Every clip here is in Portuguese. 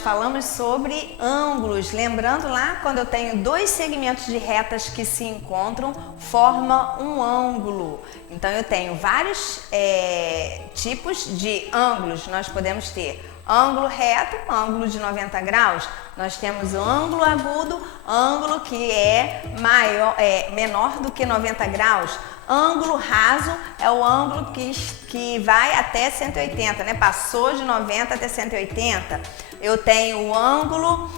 falamos sobre ângulos. Lembrando lá, quando eu tenho dois segmentos de retas que se encontram, forma um ângulo. Então eu tenho vários tipos de ângulos. Nós podemos ter ângulo reto, ângulo de 90 graus. Nós temos o ângulo agudo, ângulo que é menor do que 90 graus. Ângulo raso é o ângulo que vai até 180, né? Passou de 90 até 180. Eu tenho o ângulo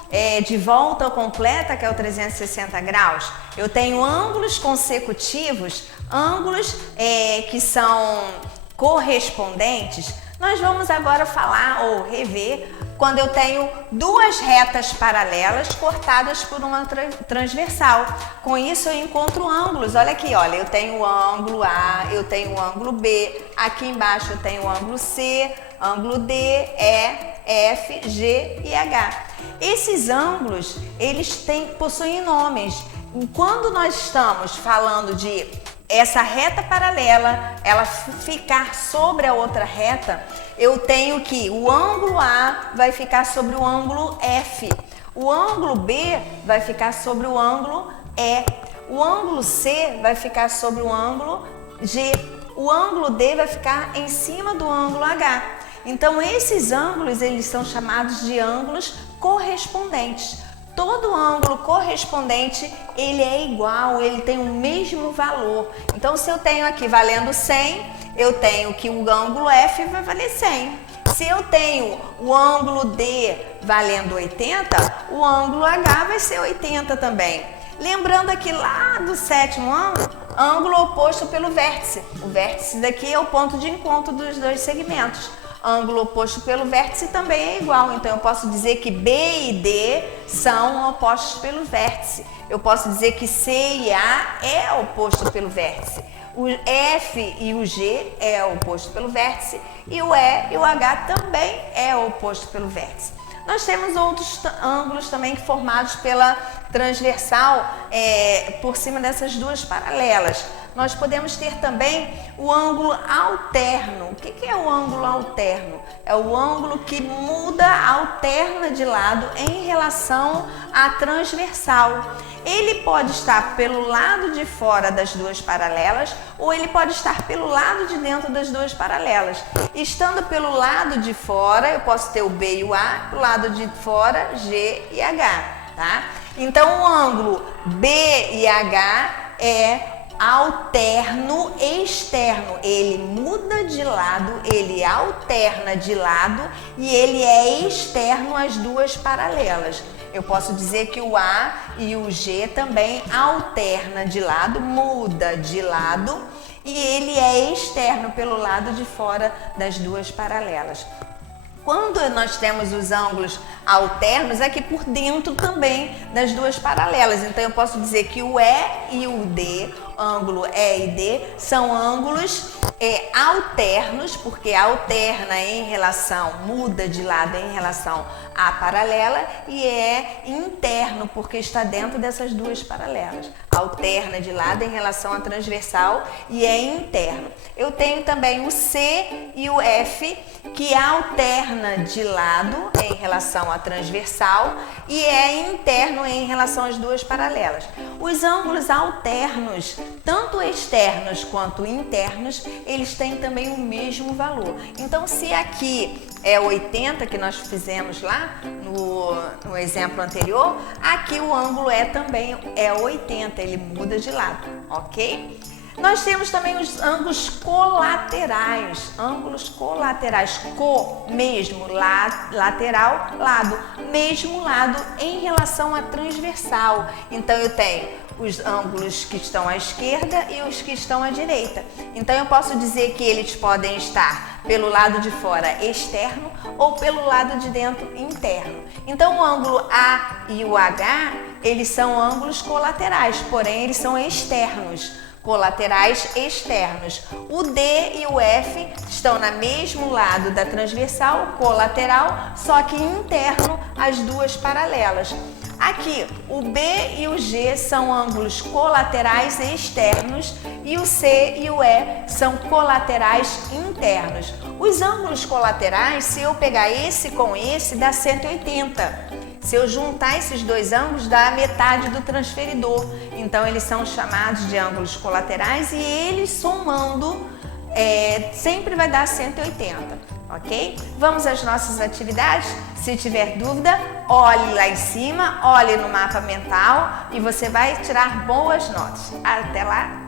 de volta completa, que é o 360 graus. Eu tenho ângulos consecutivos, ângulos que são correspondentes. Nós vamos agora falar ou rever quando eu tenho duas retas paralelas cortadas por uma transversal. Com isso eu encontro ângulos. Olha aqui, olha, eu tenho o ângulo A, eu tenho o ângulo B, aqui embaixo eu tenho o ângulo C, ângulo D, E, F, G e H. Esses ângulos, eles possuem nomes. Quando nós estamos falando de essa reta paralela, ela ficar sobre a outra reta, eu tenho que o ângulo A vai ficar sobre o ângulo F, o ângulo B vai ficar sobre o ângulo E, o ângulo C vai ficar sobre o ângulo G, o ângulo D vai ficar em cima do ângulo H. Então esses ângulos, eles são chamados de ângulos correspondentes. Todo ângulo correspondente, ele é igual, ele tem o mesmo valor. Então, se eu tenho aqui valendo 100, eu tenho que o ângulo F vai valer 100. Se eu tenho o ângulo D valendo 80, o ângulo H vai ser 80 também. Lembrando aqui lá do sétimo ângulo, ângulo oposto pelo vértice. O vértice daqui é o ponto de encontro dos dois segmentos. Ângulo oposto pelo vértice também é igual, então eu posso dizer que B e D são opostos pelo vértice. Eu posso dizer que C e A é oposto pelo vértice. O F e o G é oposto pelo vértice e o E e o H também é oposto pelo vértice. Nós temos outros ângulos também formados pela transversal por cima dessas duas paralelas. Nós podemos ter também o ângulo alterno. O que é o ângulo alterno? É o ângulo que muda, alterna de lado em relação à transversal. Ele pode estar pelo lado de fora das duas paralelas ou ele pode estar pelo lado de dentro das duas paralelas. Estando pelo lado de fora, eu posso ter o B e o A, do lado de fora, G e H, tá? Então, o ângulo B e H é alterno externo, ele muda de lado, ele alterna de lado e ele é externo às duas paralelas. Eu posso dizer que o A e o G também alterna de lado, muda de lado e ele é externo pelo lado de fora das duas paralelas. Quando nós temos os ângulos alternos, é aqui por dentro também das duas paralelas. Então, eu posso dizer que o E e o D, ângulo E e D, são ângulos alternos, porque alterna em relação, muda de lado em relação à paralela, e é interno, porque está dentro dessas duas paralelas. Alterna de lado em relação à transversal e é interno. Eu tenho também o C e o F, que alterna de lado em relação à transversal e é interno em relação às duas paralelas. Os ângulos alternos, tanto externos quanto internos, eles têm também o mesmo valor. Então, se aqui é 80 que nós fizemos lá no exemplo anterior, aqui o ângulo também é 80, ele muda de lado, ok? Nós temos também os ângulos colaterais, mesmo, lateral, lado, mesmo lado em relação à transversal. Então, eu tenho os ângulos que estão à esquerda e os que estão à direita. Então, eu posso dizer que eles podem estar pelo lado de fora externo ou pelo lado de dentro interno. Então, o ângulo A e o H, eles são ângulos colaterais, porém eles são externos. Colaterais externos. O D e o F estão no mesmo lado da transversal, colateral, só que interno às duas paralelas. Aqui, o B e o G são ângulos colaterais externos e o C e o E são colaterais internos. Os ângulos colaterais, se eu pegar esse com esse, dá 180. Se eu juntar esses dois ângulos, dá a metade do transferidor. Então, eles são chamados de ângulos colaterais e eles somando sempre vai dar 180, ok? Vamos às nossas atividades? Se tiver dúvida, olhe lá em cima, olhe no mapa mental e você vai tirar boas notas. Até lá!